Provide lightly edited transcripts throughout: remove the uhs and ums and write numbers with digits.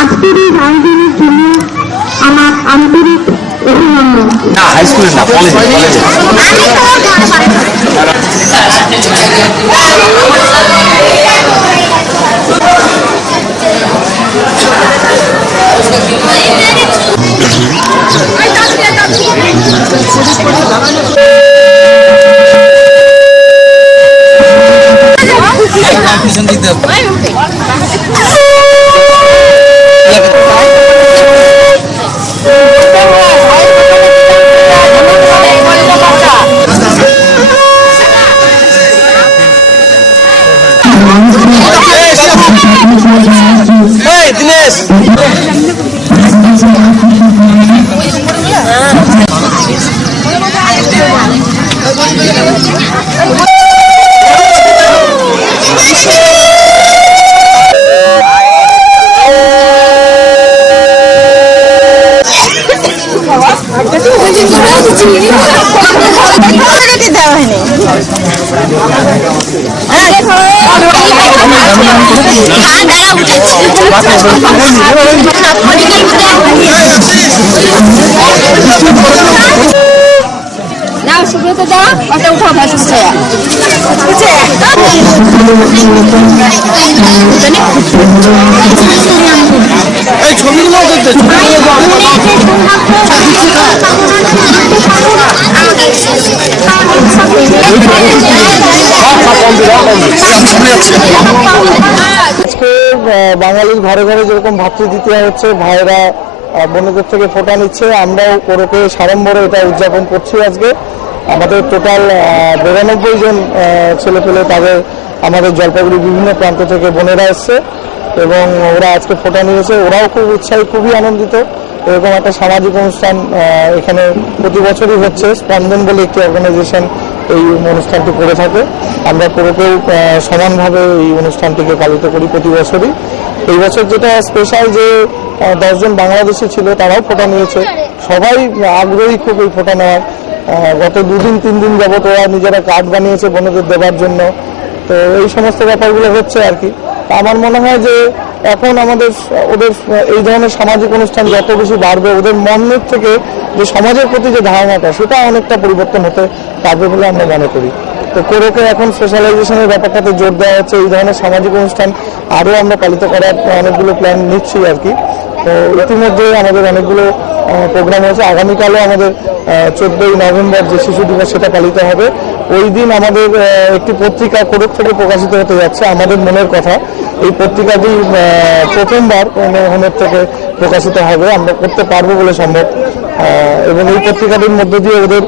আজকের এই আয়োজনের জন্য আমার আন্তরিক অভিনন্দন। না হাই স্কুলে না, কলেজে পিছন দিতে দিনেশ নাও সুব্রত দা ওটা উঠাও ভাষণ ছায়া এই ছবিগুলো দেখতে আজকে বাঙালির ঘরে ঘরে যেরকম ভাতৃদ্বিতীয়া হচ্ছে, ভাইরা বোনদের থেকে ফোঁটা নিচ্ছে, আমরাও কোরকে সাড়ম্বরে এটা উদযাপন করছি। আজকে আমাদের টোটাল 92 জন ছেলেপেলে, তাদের আমাদের জলপাইগুড়ির বিভিন্ন প্রান্ত থেকে বোনেরা এসছে এবং ওরা আজকে ফোঁটা নিয়েছে। ওরাও খুব উৎসাহী, খুবই আনন্দিত। এরকম একটা সামাজিক অনুষ্ঠান এখানে প্রতি বছরই হচ্ছে। স্পন্দন বলে একটি অর্গানাইজেশন এই অনুষ্ঠানটি করে থাকে। আমরা কোরকেও সমানভাবে এই অনুষ্ঠানটিকে পালিত করি প্রতি বছরই। এই বছর যেটা স্পেশাল, যে 10 জন বাংলাদেশি ছিল, তারাও ফোঁটা নিয়েছে। সবাই আগ্রহী খুব এই ফোঁটা নেওয়ার। গত 2-3 দিন যাবত ওরা নিজেরা কার্ড বানিয়েছে বোনদের দেওয়ার জন্য। তো এই সমস্ত ব্যাপারগুলো হচ্ছে আর কি। আমার মনে হয় যে এখন ওদের এই ধরনের সামাজিক অনুষ্ঠান যত বেশি বাড়বে, ওদের মনের থেকে যে সমাজের প্রতি যে ধারণাটা, সেটা অনেকটা পরিবর্তন হতে পারবে বলে আমরা মনে করি। তো কোরকে এখন সোশ্যালাইজেশনের ব্যাপারটাতে জোর দেওয়া হচ্ছে। এই ধরনের সামাজিক অনুষ্ঠান আরও আমরা পালিত করার অনেকগুলো প্ল্যান নিচ্ছি আর কি। তো ইতিমধ্যে আমাদের অনেকগুলো প্রোগ্রাম হয়েছে। আগামীকালও আমাদের 14ই নভেম্বর যে শিশু দিবস, সেটা পালিত হবে। ওই দিন আমাদের একটি পত্রিকা কোরক থেকে প্রকাশিত হতে যাচ্ছে, আমাদের মনের কথা। এই পত্রিকাটি প্রথমবার হোমের থেকে প্রকাশিত হবে, আমরা করতে পারবো বলে সম্ভব। এবং এই পত্রিকাটির মধ্য দিয়ে ওদের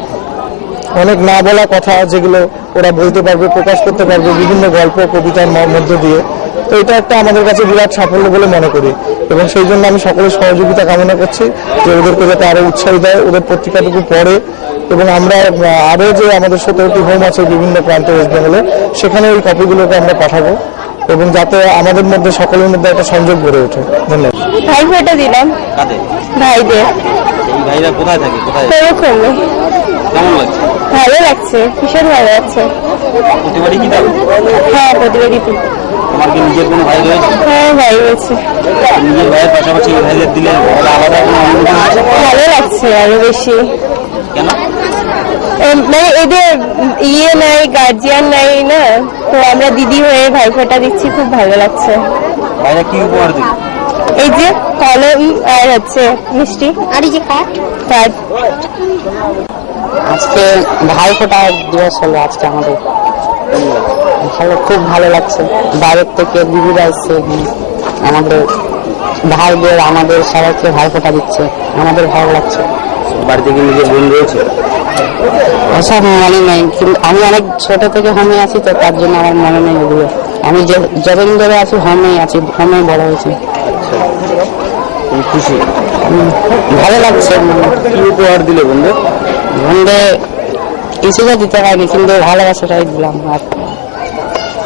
অনেক না বলা কথা, যেগুলো ওরা বলতে পারবে, প্রকাশ করতে পারবে বিভিন্ন গল্প কবিতার মধ্য দিয়ে। তো এটা একটা আমাদের কাছে বিরাট সাফল্য বলে মনে করি এবং সেই জন্য আমি সকলের সহযোগিতা কামনা করছি যে ওদেরকে যাতে আরও উৎসাহ দেয়, ওদের পত্রিকাটুকু পড়ে এবং আমরা আরও যে আমাদের 17টি হোম আছে বিভিন্ন প্রান্তে ওয়েস্ট বেঙ্গলে, সেখানে ওই কপিগুলোকে আমরা পাঠাবো এবং যাতে আমাদের মধ্যে সকলের মধ্যে একটা সংযোগ গড়ে ওঠে। ধন্যবাদ। ভাই ফোঁটা দিলাম ভাইদের। এই ভাইরা কোথায় থাকে, কোথায় কেমন লাগছে? ভালো লাগছে, ভীষণ ভালো লাগছে। প্রতিবারই কি দাও? হ্যাঁ, প্রতিবারই। তোমার কি নিজের কোনো ভাই রয়েছে? হ্যাঁ, ভাই রয়েছে। নিজের ভাইয়ের পাশাপাশি এই ভাইদের দিলে আলাদা কোনো অনুভূতি আছে? ভালো লাগছে আরো বেশি। কেন? মানে এদের নাই, গার্জিয়ান নাই না, তো আমরা দিদি হয়ে ভাই ফোঁটা দিচ্ছি, খুব ভালো লাগছে। ভাইরা কি উপহার দিল? এই যে কলম আর হচ্ছে মিষ্টি আর এই যে কাঠ। আজকে ভাই ফোঁটা দিবস হলো আজকে আমাদের। খুব ভালো লাগছে। বাইরের থেকে দিদিরা এসছে, আমাদের ভাইদের, আমাদের সবাইকে ভাই ফোঁটা দিচ্ছে, আমাদের ভালো লাগছে। বাড়ি থেকে নিজের বোন রয়েছে? ওসব মনে নেই, কিন্তু আমি অনেক ছোট থেকে হোমে আছি, তো তার জন্য আমার মনে নেই ওগুলো। আমি যতদিন ধরে আছি হোমেই আছি, হোমেই বড় হয়েছি। খুশি, ভালো লাগছে। কি উপহার দিলে বন্ধু? বন্ধে কিছু তো দিতে পারিনি, কিন্তু ভালোবাসাটাই দিলাম। আর